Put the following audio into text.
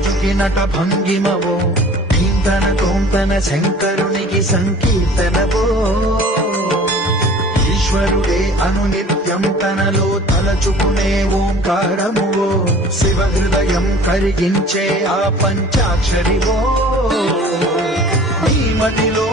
రాజుకి నట భంగిమవో భీంతన తోంతన శంకరునికి సంకీర్తనవో ఈశ్వరుడే అనునిత్యం తనలో తలచుకునే ఓంకారమువో శివ హృదయం కరిగించే ఆ పంచాక్షరివో ఈ మదిలో